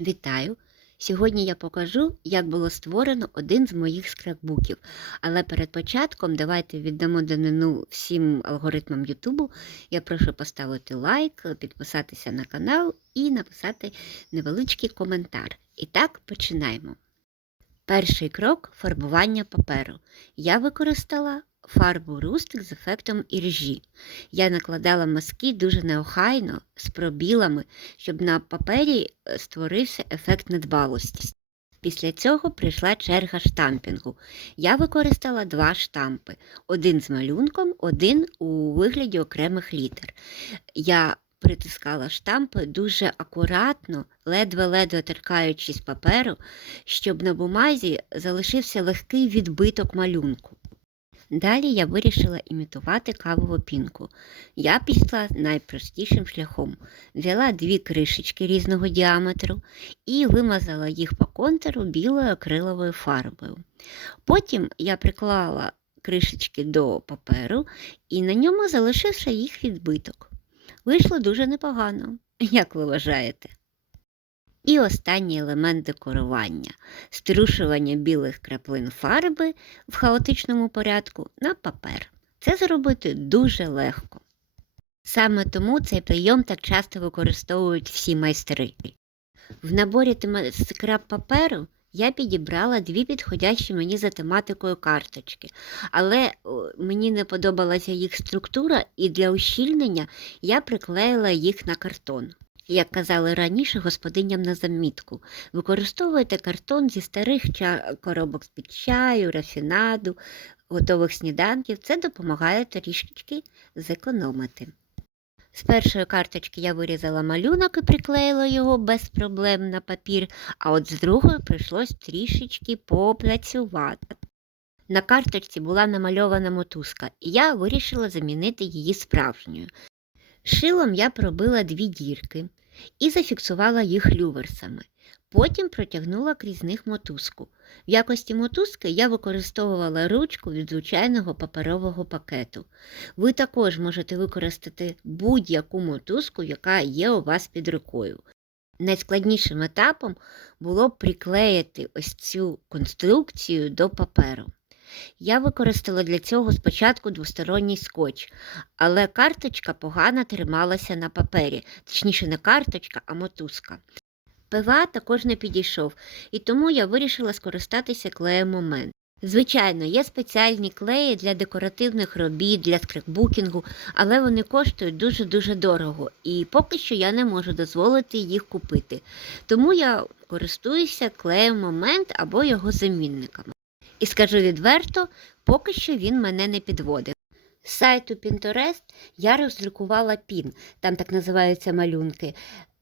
Вітаю! Сьогодні я покажу, як було створено один з моїх скраббуків. Але перед початком давайте віддамо данину всім алгоритмам Ютубу. Я прошу поставити лайк, підписатися на канал і написати невеличкий коментар. І так, починаємо. Перший крок фарбування паперу. Я використала фарбу рустик з ефектом іржі. Я накладала мазки дуже неохайно, з пробілами, щоб на папері е, створився ефект недбалості. Після цього прийшла черга штампінгу. Я використала два штампи: один з малюнком, один у вигляді окремих літер. Я притискала штампи дуже акуратно, ледве-ледве торкаючись паперу, щоб на бумазі залишився легкий відбиток малюнку. Далі я вирішила імітувати кавову пінку. Я пішла найпростішим шляхом. Взяла дві кришечки різного діаметру і вимазала їх по контуру білою акриловою фарбою. Потім я приклала кришечки до паперу і на ньому залишився їх відбиток. Вийшло дуже непогано, як ви вважаєте? І останній елемент декорування струшування білих краплин фарби в хаотичному порядку на папер. Це зробити дуже легко. Саме тому цей прийом так часто використовують всі майстри. В наборі скраб паперу я підібрала дві підходящі мені за тематикою карточки, але мені не подобалася їх структура, і для ущільнення я приклеїла їх на картон. Як казали раніше господиням на замітку, використовуйте картон зі старих ча- коробок з-під чаю, рафінаду, готових сніданків. Це допомагає трішечки зекономити. З першої карточки я вирізала малюнок і приклеїла його без проблем на папір, а от з другої прийшлось трішечки попрацювати. На карточці була намальована мотузка, і я вирішила замінити її справжньою. Шилом я пробила дві дірки і зафіксувала їх люверсами. Потім протягнула крізь них мотузку. В якості мотузки я використовувала ручку від звичайного паперового пакету. Ви також можете використати будь-яку мотузку, яка є у вас під рукою. Найскладнішим етапом було приклеїти ось цю конструкцію до паперу. Я використала для цього спочатку двосторонній скотч, але карточка погано трималася на папері, точніше не карточка, а мотузка. ПВА також не підійшов, і тому я вирішила скористатися клеєм момент. Звичайно, є спеціальні клеї для декоративних робіт, для скрапбукінгу, але вони коштують дуже-дуже дорого, і поки що я не можу дозволити їх купити. Тому я користуюся клеєм момент або його замінниками. І скажу відверто, поки що він мене не підводив. З сайту Pinterest я роздрукувала пін, там так називаються малюнки.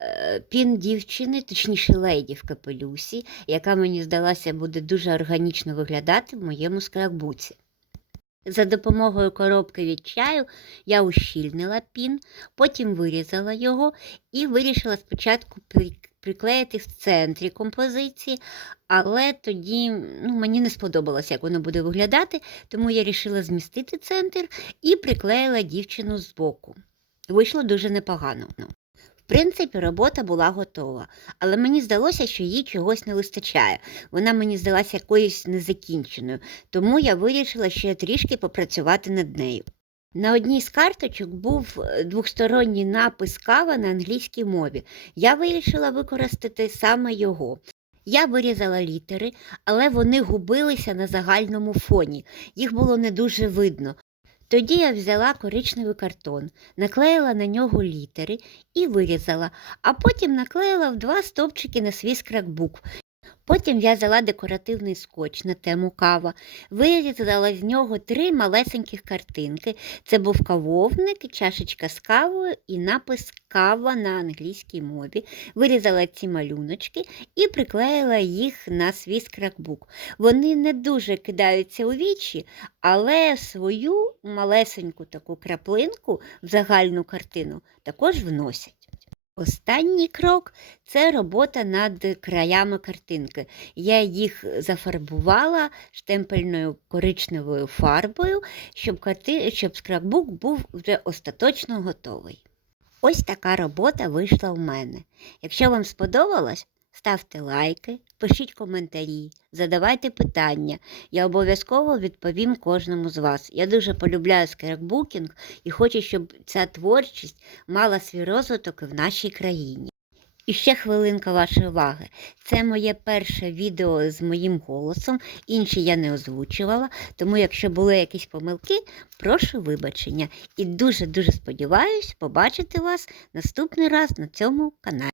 Е, Пін дівчини, точніше леді в капелюсі, яка мені здалася буде дуже органічно виглядати в моєму скрабуці. За допомогою коробки від чаю я ущільнила пін, потім вирізала його і вирішила спочатку при- приклеїти в центрі композиції, але тоді ну, мені не сподобалося, як воно буде виглядати, тому я вирішила змістити центр і приклеїла дівчину збоку. Вийшло дуже непогано. В принципі, робота була готова, але мені здалося, що їй чогось не вистачає. Вона мені здалася якоюсь незакінченою, тому я вирішила ще трішки попрацювати над нею. На одній з карточок був е, двосторонній напис кава на англійській мові. Я вирішила використати саме його. Я вирізала літери, але вони губилися на загальному фоні, їх було не дуже видно. Тоді я взяла коричневий картон, наклеїла на нього літери і вирізала, а потім наклеїла в два стовпчики на свій скракбук. Потім я взяла декоративний скотч на тему кава, вирізала з нього три малесеньких картинки. Це був кавовник, чашечка з кавою і напис кава на англійській мові. Вирізала ці малюночки і приклеїла їх на свій скракбук. Вони не дуже кидаються у вічі, але свою малесеньку таку краплинку в загальну картину також вносять. Останній крок це робота над краями картинки. Я їх зафарбувала штемпельною коричневою фарбою, щоб, карти... щоб скраббук був вже остаточно готовий. Ось така робота вийшла в мене. Якщо вам сподобалось, ставте лайки, пишіть коментарі, задавайте питання. Я обов'язково відповім кожному з вас. Я дуже полюбляю скрепбукінг і хочу, щоб ця творчість мала свій розвиток і в нашій країні. І ще хвилинка вашої уваги. Це моє перше відео з моїм голосом, інші я не озвучувала, тому якщо були якісь помилки, прошу вибачення. І дуже-дуже сподіваюсь побачити вас наступний раз на цьому каналі.